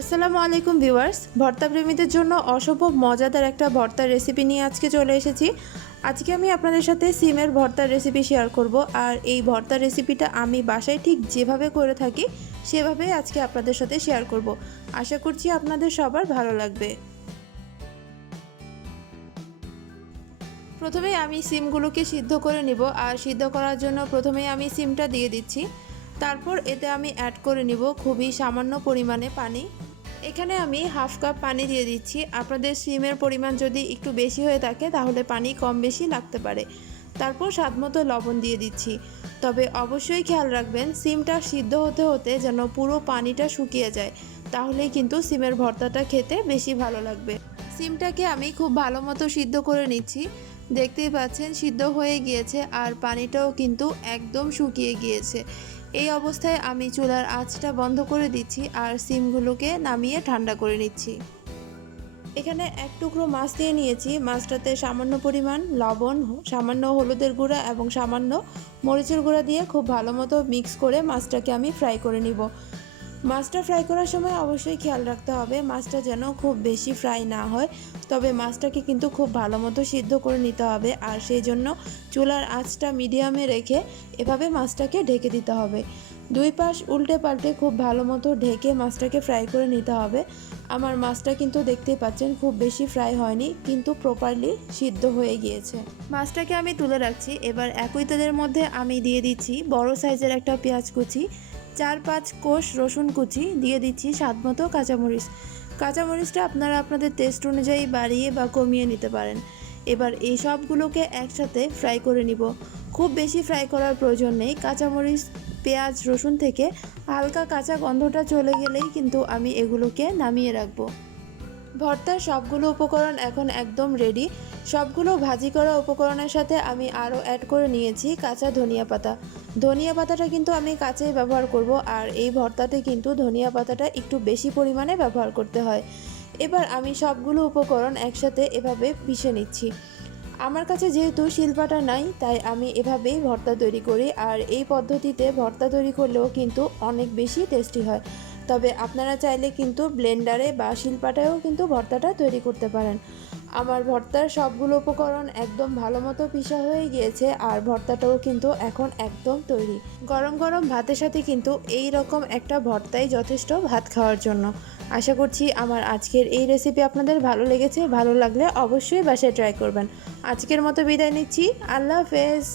আসসালামু আলাইকুম ভিউয়ার্স, ভর্তা প্রেমীদের জন্য অসম্ভব মজাদার একটা ভর্তার রেসিপি নিয়ে আজকে চলে এসেছি। আজকে আমি আপনাদের সাথে সিমের ভর্তার রেসিপি শেয়ার করব। আর এই ভর্তার রেসিপিটা আমি বাসায় ঠিক যেভাবে করে থাকি সেভাবেই আজকে আপনাদের সাথে শেয়ার করব। আশা করছি আপনাদের সবার ভালো লাগবে। প্রথমে আমি সিমগুলোকে সিদ্ধ করে নিব। আর সিদ্ধ করার জন্য প্রথমেই আমি সিমটা দিয়ে দিচ্ছি। তারপর এতে আমি অ্যাড করে নিব খুবই সামান্য পরিমাণে পানি। এখানে আমি হাফ কাপ পানি দিয়ে দিচ্ছি। আপনাদের সিমের পরিমাণ যদি একটু বেশি হয়ে থাকে তাহলে পানি কম বেশি লাগতে পারে। তারপর স্বাদমতো লবণ দিয়ে দিচ্ছি। তবে অবশ্যই খেয়াল রাখবেন সিমটা সিদ্ধ হতে হতে যেন পুরো পানিটা শুকিয়ে যায়, তাহলেই কিন্তু সিমের ভর্তাটা খেতে বেশি ভালো লাগবে। সিমটাকে আমি খুব ভালো মতো সিদ্ধ করে নিচ্ছি। দেখতেই পাচ্ছেন সিদ্ধ হয়ে গিয়েছে আর পানিটাও কিন্তু একদম শুকিয়ে গিয়েছে। এই অবস্থায় আমি চুলার আঁচটা বন্ধ করে দিচ্ছি আর সিমগুলোকে নামিয়ে ঠান্ডা করে নিচ্ছি। এখানে এক টুকরো মাছ দিয়ে নিয়েছি। মাছটাতে সামান্য পরিমাণ লবণ, সামান্য হলুদের গুঁড়া এবং সামান্য মরিচের গুঁড়া দিয়ে খুব ভালো মতো মিক্স করে মাছটাকে আমি ফ্রাই করে নিব। মাছটা ফ্রাই করার সময় অবশ্যই খেয়াল রাখতে হবে মাছটা যেন খুব বেশি ফ্রাই না হয়। তবে মাছটাকে কিন্তু খুব ভালো মতো সিদ্ধ করে নিতে হবে। আর সেই জন্য চুলার আঁচটা মিডিয়ামে রেখে এভাবে মাছটাকে ঢেকে দিতে হবে। দুই পাশ উল্টে পাল্টে খুব ভালো মতো ঢেকে মাছটাকে ফ্রাই করে নিতে হবে। আমার মাছটা কিন্তু দেখতেই পাচ্ছেন খুব বেশি ফ্রাই হয়নি, কিন্তু প্রপারলি সিদ্ধ হয়ে গিয়েছে। মাছটাকে আমি তুলে রাখছি। এবার একই তেলের মধ্যে আমি দিয়ে দিচ্ছি বড় সাইজের একটা পেঁয়াজ কুচি, 4-5 কোষ রসুন কুচি, দিয়ে দিচ্ছি স্বাদমতো কাঁচামরিচ। কাঁচামরিচটা আপনারা আপনাদের টেস্ট অনুযায়ী বাড়িয়ে বা কমিয়ে নিতে পারেন। এবার এই সবগুলোকে একসাথে ফ্রাই করে নিব। খুব বেশি ফ্রাই করার প্রয়োজন নেই। কাঁচামরিচ, পেঁয়াজ, রসুন থেকে হালকা কাঁচা গন্ধটা চলে গেলেই কিন্তু আমি এগুলোকে নামিয়ে রাখবো। ভর্তার সবগুলো উপকরণ এখন একদম রেডি। সবগুলো ভাজি করা উপকরণের সাথে আমি আরও অ্যাড করে নিয়েছি কাঁচা ধনিয়া পাতা। ধনিয়া পাতাটা কিন্তু আমি কাঁচাই ব্যবহার করব। আর এই ভর্তাতে কিন্তু ধনিয়া পাতাটা একটু বেশি পরিমাণে ব্যবহার করতে হয়। এবার আমি সবগুলো উপকরণ একসাথে এভাবে পিষে নিচ্ছি। আমার কাছে যেহেতু শিলপাটা নাই তাই আমি এভাবেই ভর্তা তৈরি করি। আর এই পদ্ধতিতে ভর্তা তৈরি করলেও কিন্তু অনেক বেশি টেস্টি হয়। তবে আপনারা চাইলে কিন্তু ব্লেন্ডারে বা শিলপাটায়ও কিন্তু ভর্তাটা তৈরি করতে পারেন। আমার ভর্তার সবগুলো উপকরণ একদম ভালো মতো পিষা হয়ে গিয়েছে আর ভর্তাটাও কিন্তু এখন একদম তৈরি। গরম গরম ভাতের সাথে কিন্তু এই রকম একটা ভর্তাই যথেষ্ট ভাত খাওয়ার জন্য। আশা করছি আমার আজকের এই রেসিপি আপনাদের ভালো লেগেছে। ভালো লাগলে অবশ্যই বাসায় ট্রাই করবেন। আজকের মতো বিদায় নিচ্ছি। আল্লাহ হাফেজ।